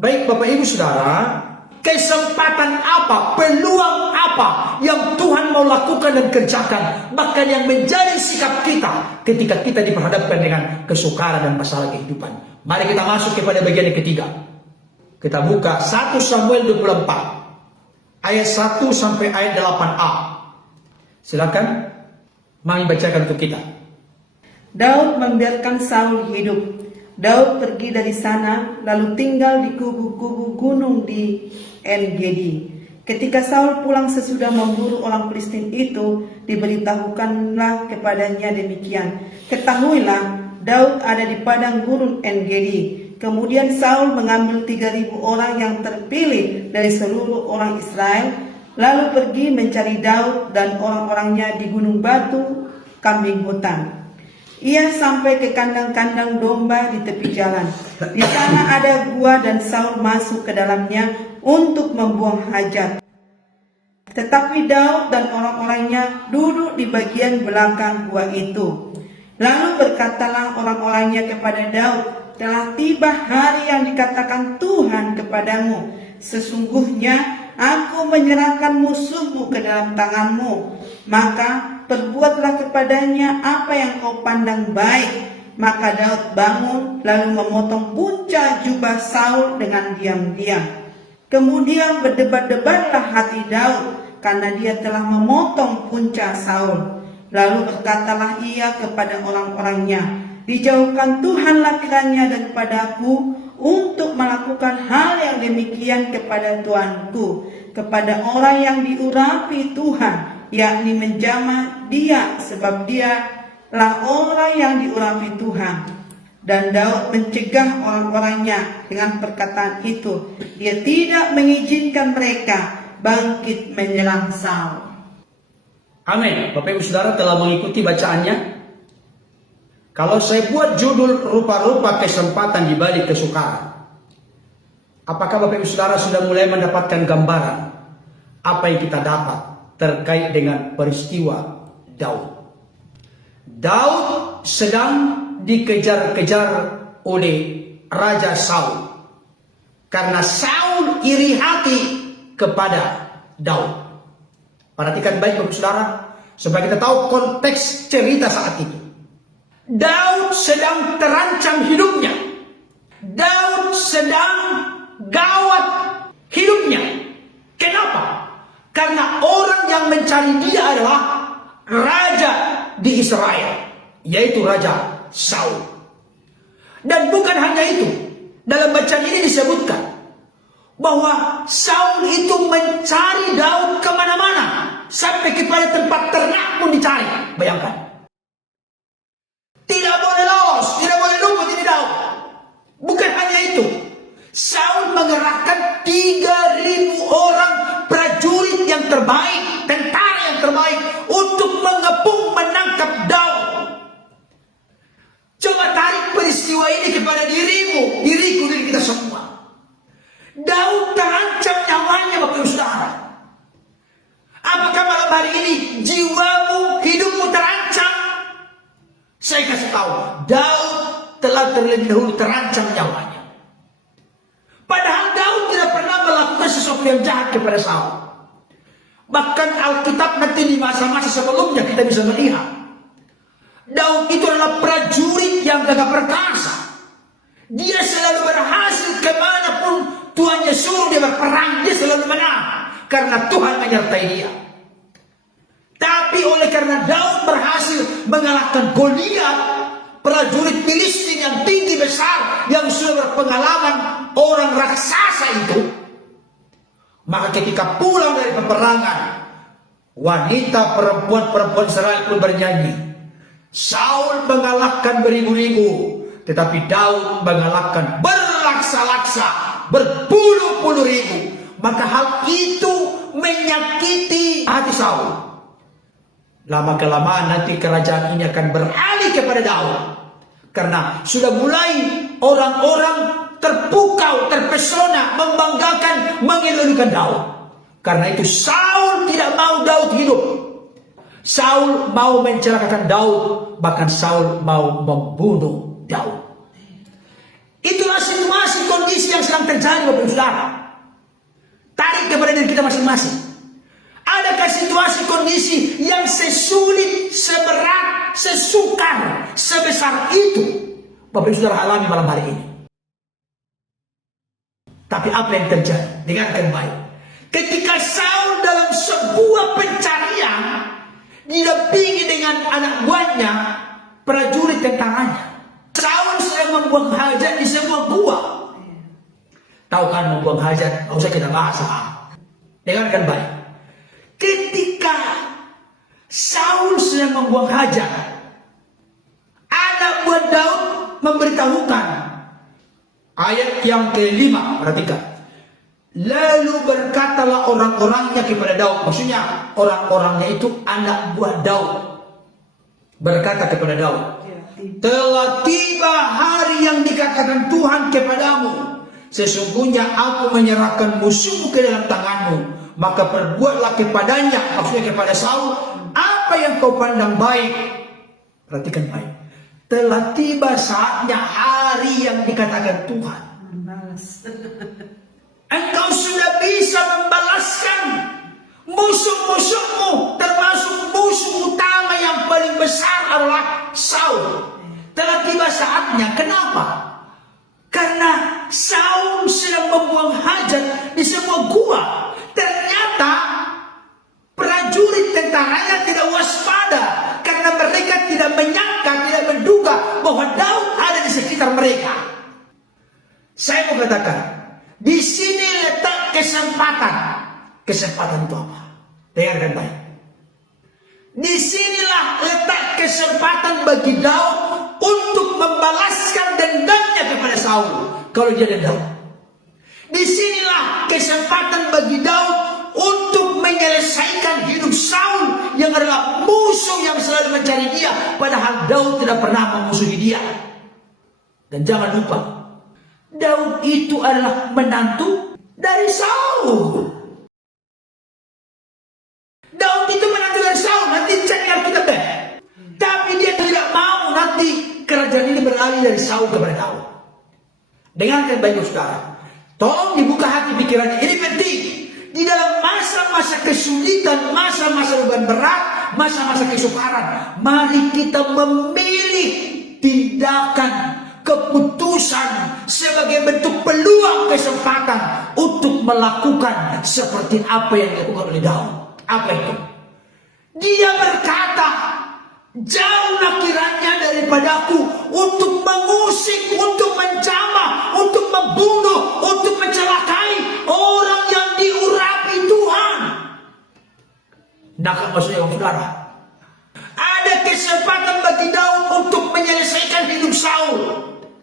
Baik Bapak Ibu Saudara, kesempatan apa, peluang apa yang Tuhan mau lakukan dan kerjakan, bahkan yang menjadi sikap kita ketika kita diperhadapkan dengan kesukaran dan masalah kehidupan. Mari kita masuk kepada bagian yang ketiga. Kita buka 1 Samuel 24 ayat 1 sampai ayat 8a. Silakan Mami bacakan untuk kita. Daud membiarkan Saul hidup. Daud pergi dari sana, lalu tinggal di kubu-kubu gunung di En-Gedi. Ketika Saul pulang sesudah memburu orang Filistin itu, diberitahukanlah kepadanya demikian. Ketahuilah, Daud ada di padang gurun En-Gedi. Kemudian Saul mengambil 3.000 orang yang terpilih dari seluruh orang Israel, lalu pergi mencari Daud dan orang-orangnya di gunung batu kambing hutan. Ia sampai ke kandang-kandang domba di tepi jalan. Di sana ada gua dan Saul masuk ke dalamnya untuk membuang hajat. Tetapi Daud dan orang-orangnya duduk di bagian belakang gua itu. Lalu berkatalah orang-orangnya kepada Daud, telah tiba hari yang dikatakan Tuhan kepadamu. Sesungguhnya aku menyerahkan musuhmu ke dalam tanganmu. Maka perbuatlah kepadanya apa yang kau pandang baik. Maka Daud bangun lalu memotong punca jubah Saul dengan diam-diam. Kemudian berdebat-debatlah hati Daud karena dia telah memotong punca Saul. Lalu berkatalah ia kepada orang-orangnya, dijauhkan Tuhanlah kiranya daripadaku untuk melakukan hal yang demikian kepada tuanku, kepada orang yang diurapi Tuhan, yakni menjamah dia, sebab dia lah orang yang diurapi Tuhan. Dan Daud mencegah orang-orangnya dengan perkataan itu. Dia tidak mengizinkan mereka bangkit menyerang Saul. Amin. Bapak Ibu Saudara telah mengikuti bacaannya. Kalau saya buat judul rupa-rupa kesempatan di balik kesukaran, apakah Bapak Ibu Saudara sudah mulai mendapatkan gambaran apa yang kita dapat terkait dengan peristiwa Daud? Daud sedang dikejar-kejar oleh Raja Saul karena Saul iri hati kepada Daud. Perhatikan baik Bapak Saudara, supaya kita tahu konteks cerita saat itu. Daud sedang terancam hidupnya. Daud sedang gawat hidupnya. Kenapa? Karena orang yang mencari dia adalah raja di Israel, yaitu Raja Saul. Dan bukan hanya itu, dalam bacaan ini disebutkan bahwa Saul itu mencari Daud kemana-mana, sampai kepada tempat ternak pun dicari. Bayangkan, tidak boleh lolos, tidak boleh luput ini Daud. Bukan hanya itu, Saul mengerahkan 3.000 orang prajurit yang terbaik, tentara yang terbaik untuk mengepung menangkap Daud. Coba tarik peristiwa ini kepada dirimu, diriku, diri kita semua. Daud terancam nyawanya Bapak Ibu Saudara. Apakah malam hari ini jiwamu, hidupmu terancam? Saya kasih tahu, Daud telah terlebih dahulu terancam nyawanya. Padahal Daud tidak pernah melakukan sesuatu yang jahat kepada Saul. Bahkan Alkitab nanti di masa-masa sebelumnya kita bisa melihat Daud itu adalah prajurit yang gagah perkasa. Dia selalu berhasil kemanapun Tuhannya suruh dia berperang, dia selalu menang karena Tuhan menyertai dia. Tapi oleh karena Daud berhasil mengalahkan Goliat, prajurit Filistin yang tinggi besar, yang sudah berpengalaman, orang raksasa itu, maka ketika pulang dari peperangan, wanita perempuan Israel pun bernyanyi, Saul mengalahkan beribu-ribu, tetapi Daud mengalahkan berlaksa-laksa, berpuluh-puluh ribu. Maka hal itu menyakiti hati Saul. Lama-kelamaan nanti kerajaan ini akan beralih kepada Daud, karena sudah mulai orang-orang terpukau, terpesona, membanggakan, mengeluhkan Daud. Karena itu Saul tidak mau Daud hidup. Saul mau mencelakakan Daud, bahkan Saul mau membunuh Daud. Itulah situasi kondisi yang sedang terjadi Bapak Ibu Saudara. Tarik kepada diri kita masing-masing. Adakah situasi kondisi yang sesulit, seberat, sesukar, sebesar itu Bapak Ibu Saudara alami malam hari ini? Tapi apa yang terjadi? Dengarkan baik. Ketika Saul dalam sebuah pencarian didampingi dengan anak buahnya, prajurit tentaranya. Saul sedang membuang hajat di sebuah gua. Tahu kan membuang hajat? Nggak usah kita bahas. Dengarkan baik. Ketika Saul sedang membuang hajat, anak buah Daud memberitahukan. Ayat yang kelima, perhatikan. Lalu berkatalah orang-orangnya kepada Daud. Maksudnya orang-orangnya itu anak buah Daud. Berkata kepada Daud, telah tiba hari yang dikatakan Tuhan kepadamu. Sesungguhnya aku menyerahkan musuhmu ke dalam tanganmu. Maka perbuatlah kepadanya, maksudnya kepada Saul, apa yang kau pandang baik. Perhatikan baik. Telah tiba saatnya hari yang dikatakan Tuhan. Engkau sudah bisa membalaskan musuh-musuhmu, termasuk musuh utama yang paling besar adalah Saul. Telah tiba saatnya. Kenapa? Karena Saul sedang membuang hajat di sebuah gua. Ternyata prajurit tentaranya tidak waspada karena mereka tidak menyangka, tidak menduga bahwa Daud ada di sekitar mereka. Saya mau katakan, di sini letak kesempatan. Kesempatan itu apa? Dengarkan baik. Disinilah letak kesempatan bagi Daud untuk membalaskan dendamnya kepada Saul kalau dia dendam. Disinilah kesempatan bagi Daud untuk menyelesaikan hidup Saul yang adalah musuh yang selalu mencari dia, padahal Daud tidak pernah memusuhi dia. Dan jangan lupa, Daud itu adalah menantu dari Saul. Daud itu menantu dari Saul. Nanti cek Alkitab deh. Tapi dia tidak mau nanti kerajaan ini beralih dari Saul kepada Daud. Dengarkan baik saudara. Tolong dibuka hati pikirannya. Ini penting. Di dalam masa-masa kesulitan, masa-masa beban berat, masa-masa kesukaran, mari kita memilih tindakan, keputusan sebagai bentuk peluang kesempatan untuk melakukan seperti apa yang dilakukan oleh Daud. Apa itu? Dia berkata, jauhlah kiranya daripadaku untuk mengusik, untuk menjamah, untuk membunuh, untuk mencelakai orang yang diurapi Tuhan. Nah, maksudnya saudara, ada kesempatan bagi Daud untuk menyelesaikan hidup Saul.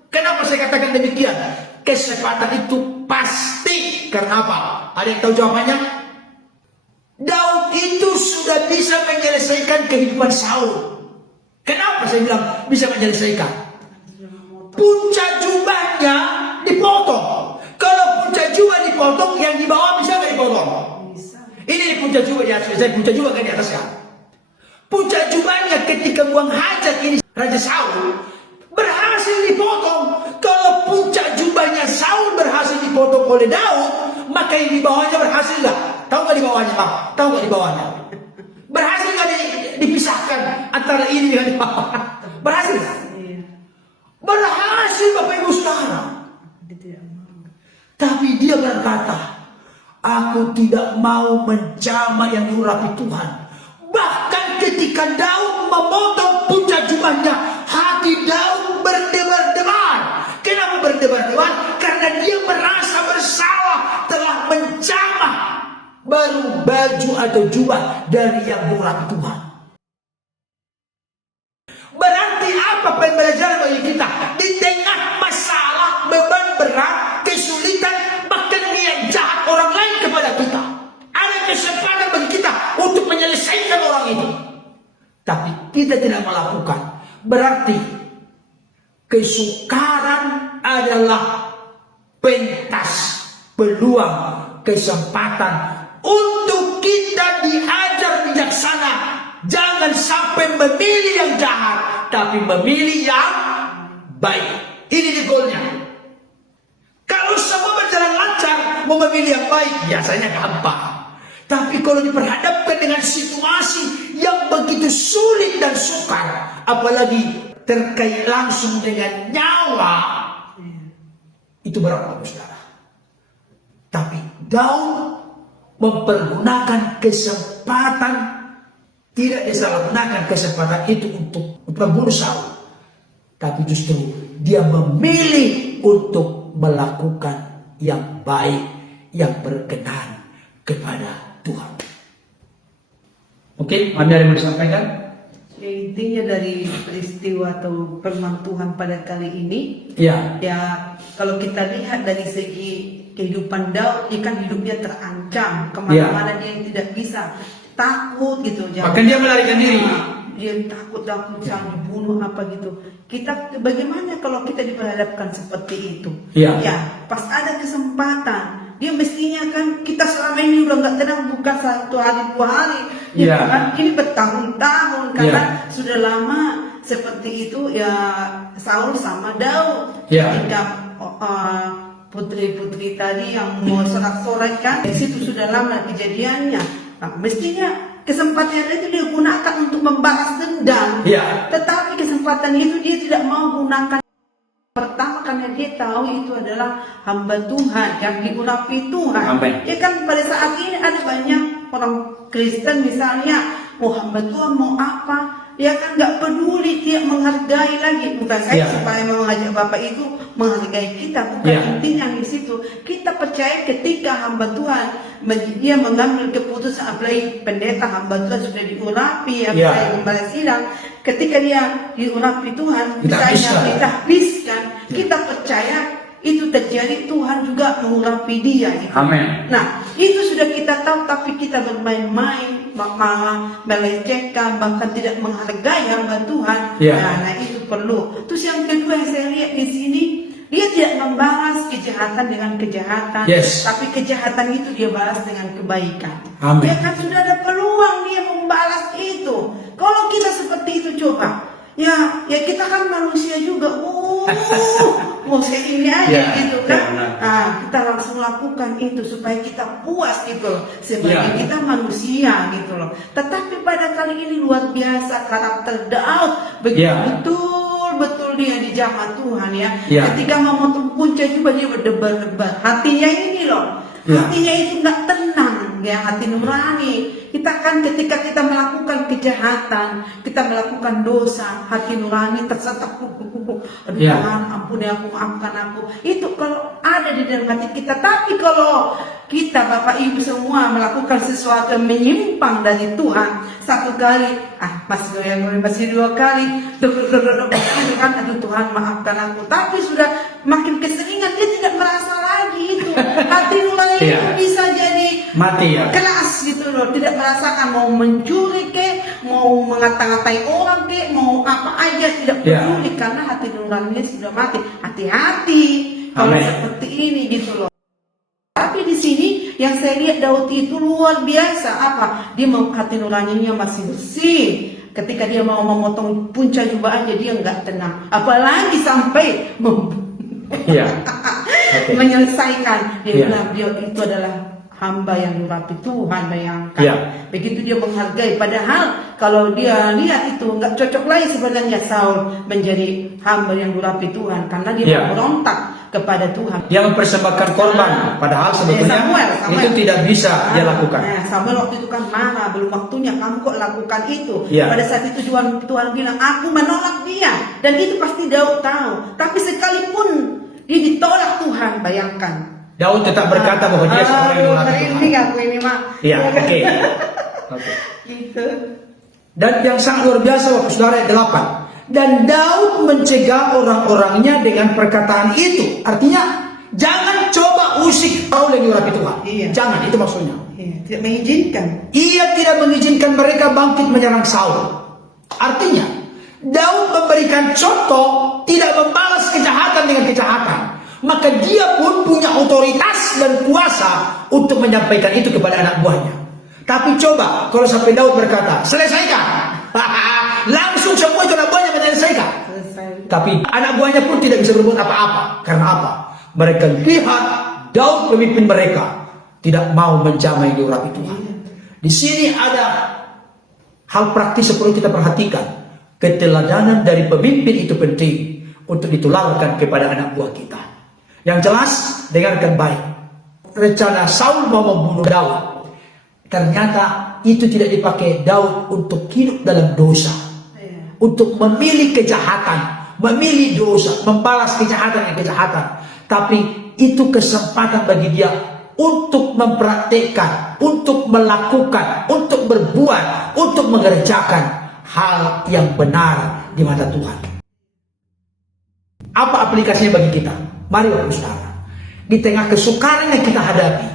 Kenapa saya katakan demikian? Kesempatan itu pasti. Karena apa? Ada yang tahu jawabannya? Daud itu sudah bisa menyelesaikan kehidupan Saul. Kenapa saya bilang bisa menyelesaikan? Puncak jubahnya dipotong. Kalau puncak jubah dipotong, yang di bawah bisa nggak dipotong? Ini puncak jubah di atas. Saya puncak jubah kan di atas ya. Puncak jubahnya ketika buang hajat ini Raja Saul berhasil dipotong. Kalau puncak jubahnya Saul berhasil dipotong oleh Daud, maka yang di bawahnya berhasil nggak? Tahu nggak di bawahnya, Pak? Tahu nggak di bawahnya? Berhasil nggak dipisahkan antara ini dengan di bawah? Berhasil nggak? Berhasil, Bapak Ibu Saudara. Tapi dia berkata, aku tidak mau menjamah yang diurapi Tuhan. Bahkan ketika Daud memotong puncak jubahnya, hati Daud berdebar-debar. Kenapa berdebar-debar? Karena dia merasa bersalah telah menjamah baru baju atau jubah dari yang diurapi Tuhan. Berarti apa pembelajaran bagi kita? Di tengah masalah, beban berat, kesulitan, bahkan niat jahat orang lain kepada kita, ada kesempatan bagi kita untuk menyelesaikan orang itu. Tapi kita tidak melakukan. Berarti kesukaran adalah pentas, peluang, kesempatan untuk kita diajar bijaksana. Jangan sampai memilih yang jahat, tapi memilih yang baik. Ini di goalnya. jalan lancar, mau memilih yang baik, biasanya gampang. Tapi kalau diperhadapkan dengan situasi yang begitu sulit dan sukar, apalagi terkait langsung dengan nyawa, itu berat, Bapak Saudara. Tapi Daud mempergunakan kesempatan, tidak disalahgunakan kesempatan itu untuk membunuh Saul, tapi justru dia memilih untuk melakukan yang baik, yang berkenan kepada Tuhan. Oke, ada yang mau disampaikan? Ya, intinya dari peristiwa atau firman Tuhan pada kali ini, Ya, kalau kita lihat dari segi kehidupan Daud, ya kan hidupnya terancam, kemana-mana dia tidak bisa, takut gitu. bahkan dia melarikan diri. Dia takut bisa dibunuh apa gitu. Kita bagaimana kalau kita diperhadapkan seperti itu? Ya. Ya, pas ada kesempatan, dia mestinya kan kita selama ini udah nggak tenang, bukan 1 hari 2 hari, Ya. kan ini bertahun-tahun karena Ya. sudah lama seperti itu ya. Saul sama Daud, Ya. ketika putri-putri tadi yang mau sorak-sorak kan, di situ sudah lama kejadiannya. Nah, mestinya kesempatan itu dia gunakan untuk membalas dendam. Ya. Tetapi kesempatan itu dia tidak mau gunakan. Pertama karena dia tahu itu adalah hamba Tuhan yang diurapi Tuhan. Amin. Ya kan pada saat ini ada banyak orang Kristen misalnya, mau hamba Tuhan mau apa, ya kan nggak peduli, dia menghargai lagi. Bukan saya Ya. supaya mengajak Bapak itu menghargai kita, bukan Ya. intinya di situ. Kita percaya ketika hamba Tuhan dia mengambil keputusan, apalagi pendeta hamba Tuhan sudah diurapi, Ya. saya kembali sidang, ketika dia diurapi Tuhan, Ditahbiskan. ditahbiskan, kita percaya itu terjadi, Tuhan juga mengurapi dia. Gitu. Amin. Nah, itu sudah kita tahu, tapi kita bermain-main, malah melecehkan, bahkan tidak menghargai hamba Tuhan. Ya. Nah, itu perlu. Terus yang kedua yang saya lihat di sini, dia tidak membalas kejahatan dengan kejahatan, Yes. tapi kejahatan itu dia balas dengan kebaikan. Amin. Dia kan sudah ada peluang dia membalas itu. Kalau kita seperti itu coba, ya kita kan manusia juga. Mau saya ini aja Ya, gitu ya, kan. benar. Nah, kita langsung lakukan itu supaya kita puas gitu loh. Sebagai Ya. kita manusia gitu loh. Tetapi pada kali ini luar biasa karakter Daud, begitu Ya. betul dia dijamah Tuhan ya. Ya. Ketika memotong punca juga dia berdebar-debar. Hatinya ini loh. Ya. Hatinya itu nggak tenang ya, hati nurani. Kita kan ketika kita melakukan kejahatan, kita melakukan dosa, hati nurani tersetak. Aduh Ya. Tuhan, ampuni aku, maafkan aku. Itu kalau ada di dalam hati kita. Tapi kalau kita Bapak Ibu semua melakukan sesuatu yang menyimpang dari Tuhan, 1 kali, masih goyang-goyang, masih 2 kali, kan, aduh Tuhan maafkan aku. Tapi sudah makin keseringan dia tidak merasa lagi itu. Hati nurani itu Ya. bisa jadi Mati ya. keras gitu loh, tidak merasakan mau mencuri ke, mau mengata-ngatai orang ke, mau apa aja, tidak Ya. peduli karena hati nuraninya sudah mati. Hati-hati kalau Amin. seperti ini gitu loh. Tapi di sini yang saya lihat Daud itu luar biasa apa? Dia hati nuraninya masih bersih. Ketika dia mau memotong punca jubah aja dia nggak tenang. Apalagi sampai Iya. Oke. menyelesaikan. Dia Ya. bilang dia itu adalah hamba yang diurapi Tuhan, bayangkan. Ya. Begitu dia menghargai. Padahal kalau dia lihat itu nggak cocok lagi sebenarnya Saul menjadi hamba yang diurapi Tuhan karena dia Ya. memberontak kepada Tuhan. Yang mempersembahkan korban, padahal sebetulnya Samuel. itu tidak bisa dia lakukan. Samuel waktu itu kan marah, belum waktunya kamu kok lakukan itu. Ya. Pada saat itu Tuhan bilang, aku menolak dia. Dan itu pasti Daud tahu. Tapi sekalipun dia ditolak Tuhan, bayangkan. Daud tetap berkata bahwa dia seorang yang diurapi Tuhan. Merinding aku ini mah. Iya, oke. Oke. Gitu. Dan yang sangat luar biasa Bapak Saudara ayat 8. Dan Daud mencegah orang-orangnya dengan perkataan itu. Artinya jangan coba usik Saul yang diurapi Tuhan. Iya. Jangan, itu maksudnya. Iya, tidak mengizinkan. Ia tidak mengizinkan mereka bangkit menyerang Saul. Artinya Daud memberikan contoh tidak membalas kejahatan dengan kejahatan. Maka dia pun punya otoritas dan kuasa untuk menyampaikan itu kepada anak buahnya. Tapi coba kalau sampai Daud berkata, selesaikan. Langsung semua itu anak buahnya menyelesaikan. Selesai. Tapi anak buahnya pun tidak bisa berbuat apa-apa. Karena apa? Mereka lihat Daud pemimpin mereka tidak mau menjamai di urapi Tuhan. Di sini ada hal praktis yang perlu kita perhatikan. Keteladanan dari pemimpin itu penting untuk ditularkan kepada anak buah kita. Yang jelas, dengarkan baik. Rencana Saul mau membunuh Daud, ternyata itu tidak dipakai Daud untuk hidup dalam dosa, untuk memilih kejahatan, memilih dosa, membalas kejahatan yang kejahatan. Tapi itu kesempatan bagi dia untuk mempraktekkan, untuk melakukan, untuk berbuat, untuk mengerjakan hal yang benar di mata Tuhan. Apa aplikasinya bagi kita? Mari Bapak Saudara, di tengah kesukaran yang kita hadapi,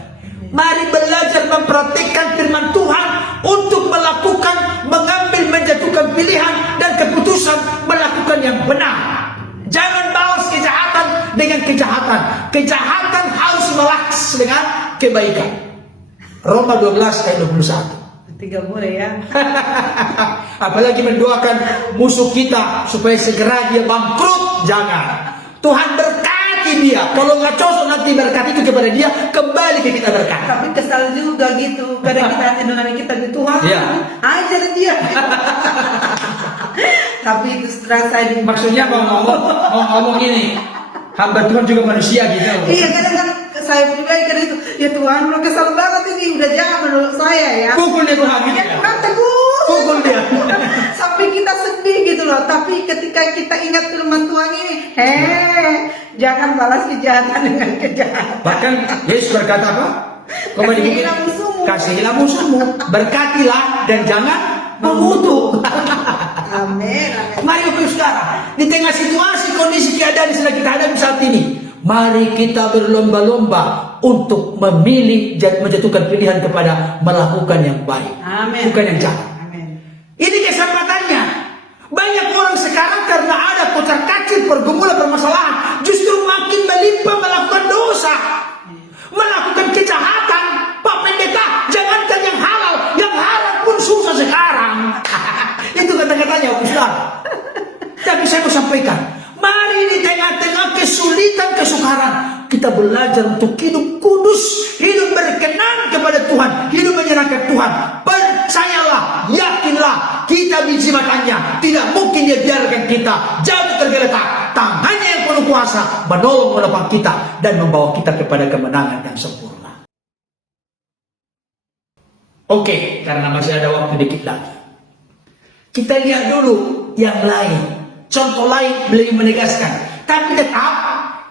mari belajar mempraktikkan firman Tuhan untuk melakukan, mengambil, menjatuhkan pilihan dan keputusan melakukan yang benar. Jangan balas kejahatan dengan kejahatan. Kejahatan harus balas dengan kebaikan. Roma 12 ayat 21. 3 boleh ya. Apalagi mendoakan musuh kita supaya segera dia bangkrut. Jangan. Tuhan berkati dia. Kalau nggak cocok nanti berkat itu kepada dia, kembali ke kita berkat. Tapi kesal juga gitu. Kadang kita hati nurani kita di Tuhan. Iya. Ajar dia. Tapi itu terang saya di Maksudnya mau ngomong gini, hamba Tuhan juga manusia gitu. Iya, kadang-kadang saya pribadi kadang itu, ya Tuhan, lo kesal banget ini, udah jangan menurut saya ya. Pukul dia Tuhan. Ya Tuhan tegur. Pukul dia. Sampai kita sedih gitu loh. Tapi ketika kita ingat firman Tuhan ini, jangan balas kejahatan dengan kejahatan. Bahkan Yesus berkata apa? Kasihilah musuhmu. Kasihilah musuhmu, berkatilah dan jangan mengutuk. Amin. Mari Bapak Saudara, di tengah situasi kondisi keadaan yang sedang kita hadapi saat ini, mari kita berlomba-lomba untuk memilih dan menjatuhkan pilihan kepada melakukan yang baik, Amin. bukan yang jahat. Amin. Ini kesempatannya. Banyak orang sekarang karena ada kocar kacir pergumulan permasalahan, justru makin melimpah melakukan dosa, melakukan kejahatan. Pak Pendeta, jangankan yang halal pun susah sekarang. Itu kata-katanya, Bapak Saudara. Tapi saya mau sampaikan, mari di tengah-tengah kesulitan, kesukaran, kita belajar untuk hidup kudus, hidup berkenan kepada Tuhan, hidup menyenangkan Tuhan. Percayalah, yakinlah, kita biji matanya, tidak mungkin dia biarkan kita jatuh tergeletak. Tangannya yang penuh kuasa menolong, menopang kita dan membawa kita kepada kemenangan yang sempurna. Oke, karena masih ada waktu dikit lagi, kita lihat dulu yang lain. Contoh lain beliau menegaskan, tapi tetap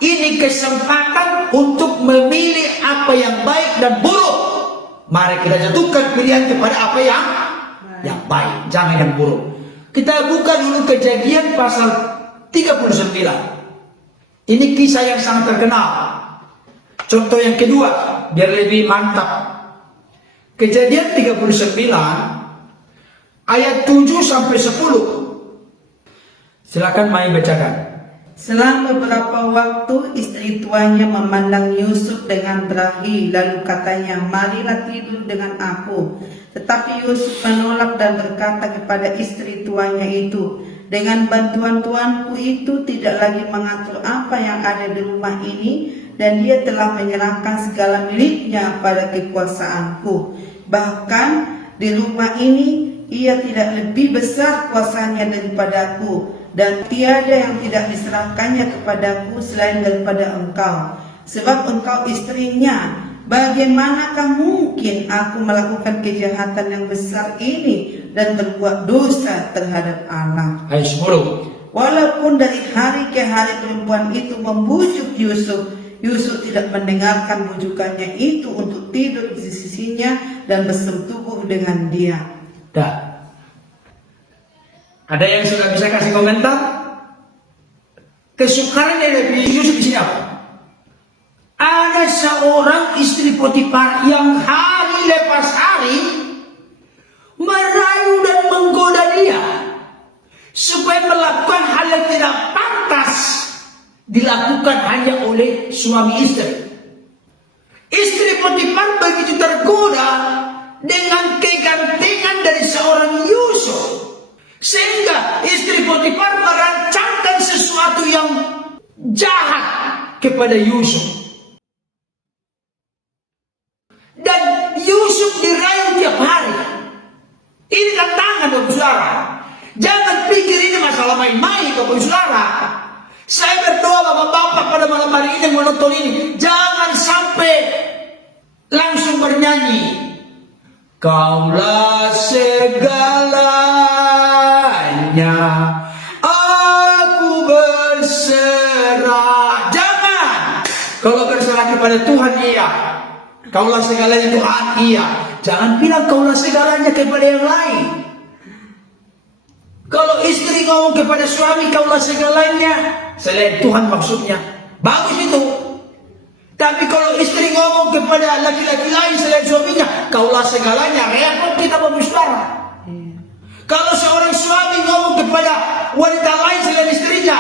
ini kesempatan untuk memilih apa yang baik dan buruk. Mari kita jatuhkan pilihan kepada apa yang baik, jangan yang buruk. Kita buka dulu Kejadian pasal 39. Ini kisah yang sangat terkenal. Contoh yang kedua, biar lebih mantap. Kejadian 39 ayat 7 sampai 10. Silakan Mai bacakan. Selang beberapa waktu istri tuannya memandang Yusuf dengan berahi, lalu katanya, marilah tidur dengan aku. Tetapi Yusuf menolak dan berkata kepada istri tuannya itu, dengan bantuan tuanku itu tidak lagi mengatur apa yang ada di rumah ini, dan dia telah menyerahkan segala miliknya pada kekuasaanku. Bahkan di rumah ini ia tidak lebih besar kuasanya daripadaku, dan tiada yang tidak diserahkannya kepadaku selain daripada engkau, sebab engkau istrinya. Bagaimanakah mungkin aku melakukan kejahatan yang besar ini dan berbuat dosa terhadap Allah? Ayat 10. Walaupun dari hari ke hari perempuan itu membujuk Yusuf, Yusuf tidak mendengarkan bujukannya itu untuk tidur di sisinya dan bersetubuh dengan dia. Dah. Ada yang sudah bisa kasih komentar? Kesukaran dari Yusuf di sini apa? Ada seorang istri Potifar yang hari lepas hari merayu dan menggoda dia supaya melakukan hal yang tidak pantas dilakukan hanya oleh suami istri. Istri Potifar begitu tergoda dengan kegantengan dari seorang Yusuf, sehingga istri Potifar merancangkan sesuatu yang jahat kepada Yusuf. Dan Yusuf dirayu tiap hari. Ini tantangan Bapak Saudara. Jangan pikir ini masalah main-main Bapak Saudara. Saya berdoa Bapak-Bapak pada malam hari ini menonton ini, jangan sampai langsung bernyanyi. Kaulah segalanya, aku berserah. Jangan. Kalau berserah kepada Tuhan iya. Kaulah segalanya Tuhan iya. Jangan bilang kaulah segalanya kepada yang lain. Kalau istri ngomong kepada suami kaulah segalanya, selain Tuhan maksudnya, bagus itu. Tapi kalau istri ngomong kepada laki-laki lain selain suaminya, kaulah segalanya, repot kita Bapak Saudara. Kalau seorang suami ngomong kepada wanita lain selain istrinya,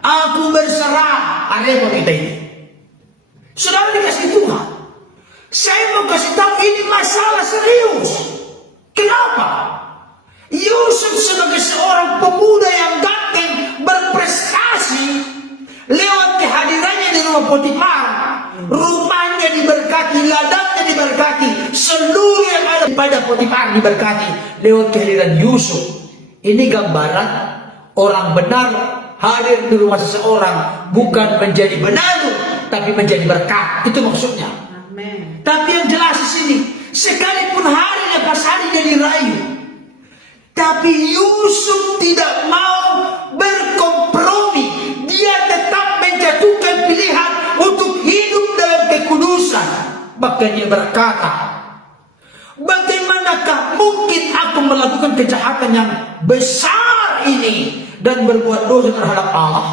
aku berserah, repot kita ini. Saudara dikasih Tuhan. Saya mau kasih tahu ini masalah serius. Kenapa? Yusuf sebagai seorang pemuda yang ganteng, berprestasi, lewat kehadirannya di rumah Potifar, rumahnya diberkati, ladangnya diberkati, seluruh yang ada pada Potifar diberkati lewat kehadiran Yusuf. Ini gambaran orang benar hadir di rumah seseorang bukan menjadi benalu, tapi menjadi berkat. Itu maksudnya. Amin. Tapi yang jelas di sini, sekalipun hari lepas hari dia dirayu, tapi Yusuf tidak mau berkompromi. Dia tetap menjatuhkan pilihan untuk hidup dalam kekudusan. Bahkan dia berkata, bagaimanakah mungkin aku melakukan kejahatan yang besar ini dan berbuat dosa terhadap Allah?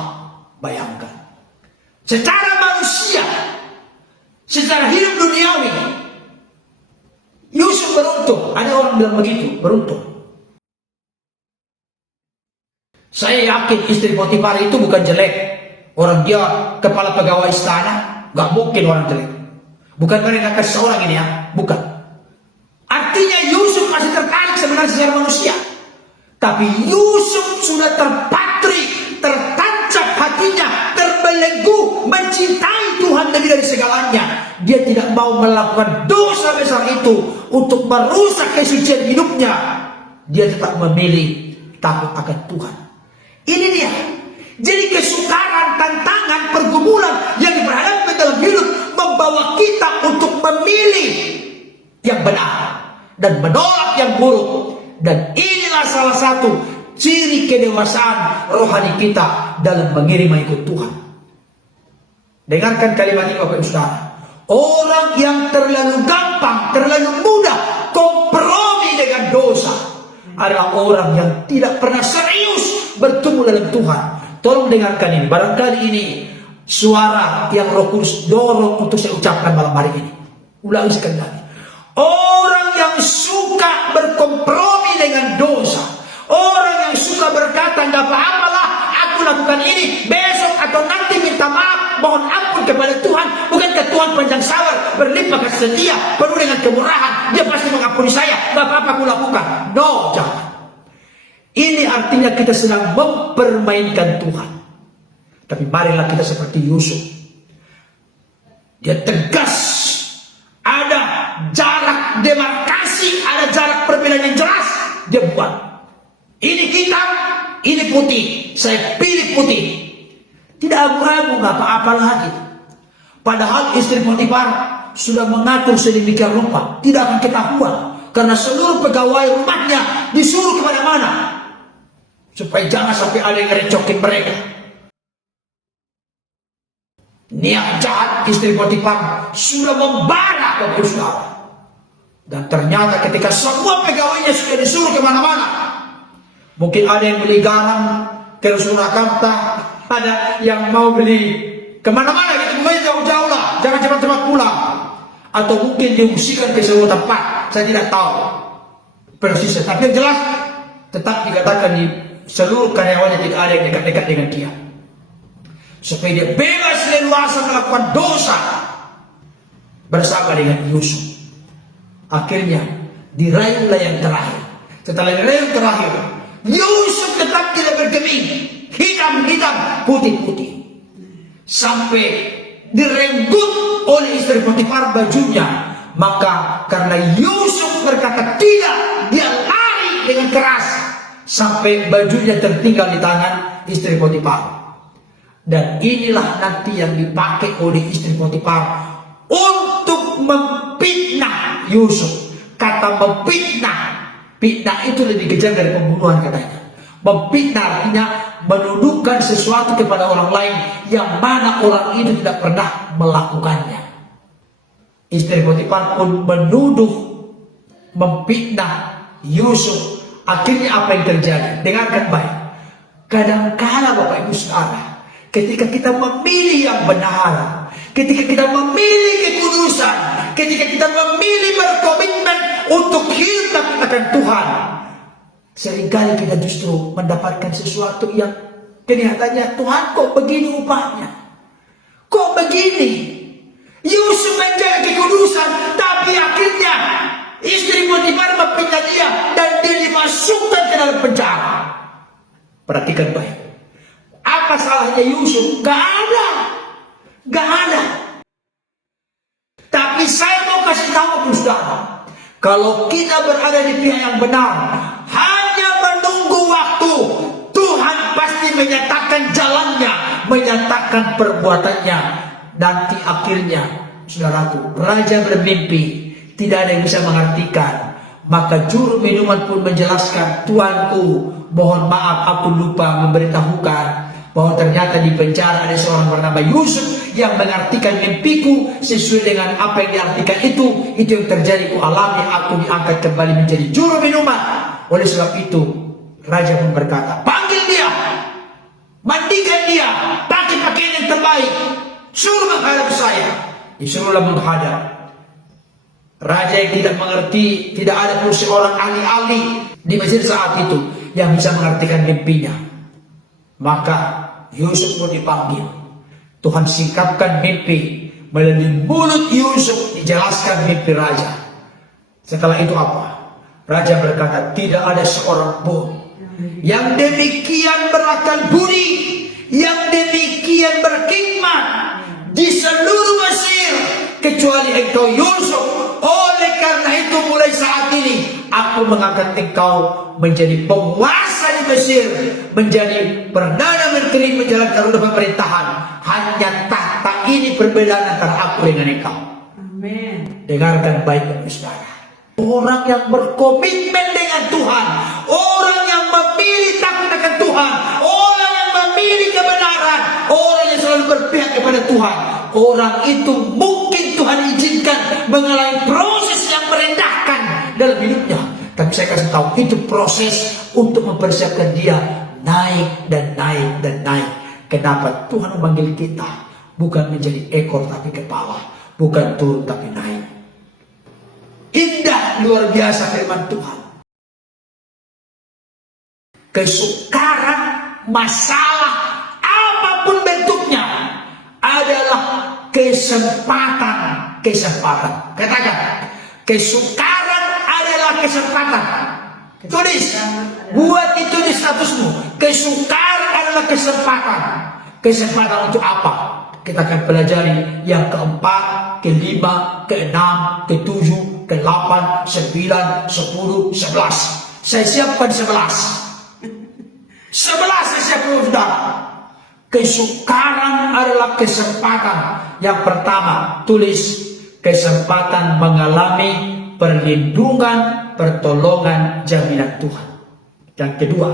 Bayangkan. Secara manusia, secara hidup duniawi, Yusuf beruntung. Ada orang bilang begitu, beruntung. Saya yakin istri Potifar itu bukan jelek. Orang dia kepala pegawai istana, gak mungkin orang jelek. Bukan merendahkan seorang ini ya, bukan. Artinya Yusuf masih tertarik sebenarnya secara manusia. Tapi Yusuf sudah terpatri, tertancap hatinya, terbelenggu, mencintai Tuhan lebih dari segalanya. Dia tidak mau melakukan dosa besar itu untuk merusak kesucian hidupnya. Dia tetap memilih takut akan Tuhan. Ini dia. Jadi kesukaran, tantangan, pergumulan yang diperhadapkan dalam hidup membawa kita untuk memilih yang benar dan menolak yang buruk. Dan inilah salah satu ciri kedewasaan rohani kita dalam mengiring mengikut Tuhan. Dengarkan kalimat ini Bapak Ibu Saudara. Orang yang terlalu gampang, terlalu mudah kompromi dengan dosa adalah orang yang tidak pernah serius bertumbuh dalam Tuhan. Tolong dengarkan ini. Barangkali ini suara yang Roh Kudus dorong untuk saya ucapkan malam hari ini. Ulangi sekali lagi. Orang yang suka berkompromi dengan dosa, orang yang suka berkata nggak apa-apalah, aku lakukan ini besok atau nanti minta maaf, mohon ampun kepada Tuhan. Bukankah Tuhan panjang sabar, berlimpah kasih setia, penuh dengan kemurahan, dia pasti mengampuni saya, nggak apa-apa aku lakukan. No, jangan. Ini artinya kita sedang mempermainkan Tuhan. Tapi marilah kita seperti Yusuf. Dia tegas. Ada jarak demarkasi, ada jarak perbedaan yang jelas. Dia buat. Ini hitam, ini putih. Saya pilih putih. Tidak abu-abu, nggak apa-apa lagi. Padahal istri Potifar sudah mengatur sedemikian rupa. Tidak akan ketahuan. Karena seluruh pegawai rumahnya disuruh kemana-mana. Supaya jangan sampai ada yang ngerecokin mereka. Niat jahat istri Potifar sudah membara Bapak Saudara. Dan ternyata ketika semua pegawainya sudah disuruh kemana-mana. Mungkin ada yang beli garam ke Surakarta, ada yang mau beli kemana-mana gitu, pokoknya jauh-jauh lah, jangan cepat-cepat pulang. Atau mungkin diungsikan ke sebuah tempat, saya tidak tahu persisnya. Tapi yang jelas tetap dikatakan di seluruh karyawannya tidak ada yang dekat-dekat dengan dia. Supaya dia bebas leluasa melakukan dosa bersama dengan Yusuf. Akhirnya dirayulah yang terakhir. Setelah dirayu yang terakhir, Yusuf tetap tidak bergeming, hitam-hitam, putih-putih, sampai direnggut oleh istri Potifar bajunya. Maka karena Yusuf berkata tidak, dia lari dengan keras sampai bajunya tertinggal di tangan istri Potifar. Dan inilah nanti yang dipakai oleh istri Potifar untuk memfitnah Yusuf. Kata memfitnah, fitnah itu lebih kejam dari pembunuhan katanya. Memfitnah artinya menuduhkan sesuatu kepada orang lain yang mana orang itu tidak pernah melakukannya. Istri Potifar pun menuduh, memfitnah Yusuf. Akhirnya apa yang terjadi? Dengarkan baik. Kadang-kala Bapak Ibu Saudara, ketika kita memilih yang benar, ketika kita memilih kekudusan, ketika kita memilih berkomitmen untuk hidup akan Tuhan, seringkali kita justru mendapatkan sesuatu yang kelihatannya, Tuhan kok begini upahnya, kok begini. Yusuf menjaga kekudusan, tapi akhirnya istri Potifar memfitnah dia dan dia dimasukkan ke dalam penjara. Perhatikan baik. Apa salahnya Yusuf? Gak ada. Gak ada. Tapi saya mau kasih tahu saudara, kalau kita berada di pihak yang benar, hanya menunggu waktu, Tuhan pasti menyatakan jalannya, menyatakan perbuatannya. Nanti akhirnya, saudaraku, raja bermimpi, tidak ada yang bisa mengartikan. Maka juru minuman pun menjelaskan, Tuanku, mohon maaf aku lupa memberitahukan bahwa ternyata di penjara ada seorang bernama Yusuf yang mengartikan mimpiku sesuai dengan apa yang diartikan itu yang terjadi. Ku alami, aku diangkat kembali menjadi juru minuman. Oleh sebab itu, raja pun berkata, panggil dia, mandikan dia, pakai pakaian yang terbaik, suruh menghadap saya. Disuruhlah menghadap. Raja yang tidak mengerti, tidak ada pun seorang ahli-ahli di Mesir saat itu yang bisa mengartikan mimpinya. Maka Yusuf pun dipanggil. Tuhan singkapkan mimpi melalui mulut Yusuf, dijelaskan mimpi raja. Setelah itu apa? Raja berkata, tidak ada seorang pun yang demikian berakal budi, yang demikian berhikmat di seluruh Mesir kecuali engkau Yusuf. Oleh karena itu mulai saat ini aku mengangkat engkau menjadi penguasa di Mesir, menjadi perdana menteri, menjalankan roda pemerintahan. Hanya tahta ini perbedaan antara aku dengan engkau. Amin. Dengarkan baik saudara. Orang yang berkomitmen dengan Tuhan, orang yang memilih takut akan Tuhan, orang yang memilih kebenaran, orang yang selalu berpihak kepada Tuhan, orang itu mungkin Tuhan izinkan mengalami proses yang merendahkan dalam hidupnya. Tapi saya kasih tahu, itu proses untuk mempersiapkan dia naik dan naik dan naik. Kenapa Tuhan memanggil kita bukan menjadi ekor tapi kepala, bukan turun tapi naik. Indah luar biasa firman Tuhan. Kesukaran, masalah apapun bentuknya adalah kesempatan. Katakan, kesukaran adalah kesempatan. Tulis, buat itu di statusmu. Kesukaran adalah kesempatan. Kesempatan untuk apa? Kita akan pelajari yang keempat, kelima, keenam, ketujuh, ke-8, 9, 10, 11. Saya siapkan 11. 11 saya siapkan saudara. Kesukaran adalah kesempatan. Yang pertama, tulis kesempatan mengalami perlindungan, pertolongan, jaminan Tuhan. Yang kedua,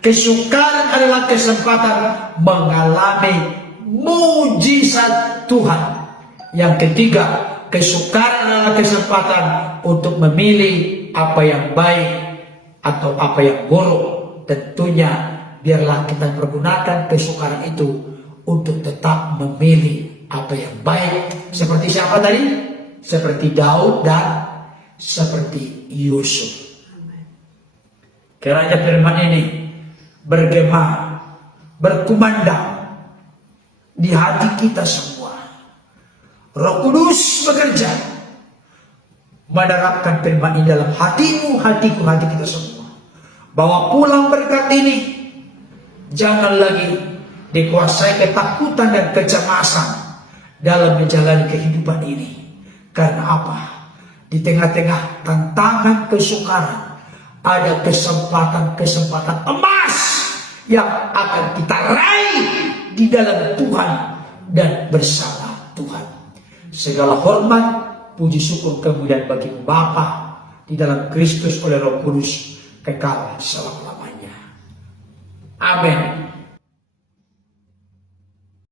kesukaran adalah kesempatan mengalami mujizat Tuhan. Yang ketiga, kesukaran adalah kesempatan untuk memilih apa yang baik atau apa yang buruk. Tentunya biarlah kita pergunakan kesukaran itu untuk tetap memilih apa yang baik. Seperti siapa tadi? Seperti Daud dan seperti Yusuf. Kiranya firman ini bergema, berkumandang di hati kita semua. Roh Kudus bekerja menerapkan firman ini dalam hatimu, hatiku, hati kita semua. Bawa pulang berkat ini. Jangan lagi dikuasai ketakutan dan kecemasan dalam menjalani kehidupan ini. Karena apa? Di tengah-tengah tantangan kesukaran, ada kesempatan-kesempatan emas yang akan kita raih di dalam Tuhan dan bersama Tuhan. Segala hormat, puji syukur, kemuliaan bagi Bapa di dalam Kristus oleh Roh Kudus kekal selama-lamanya. Amin.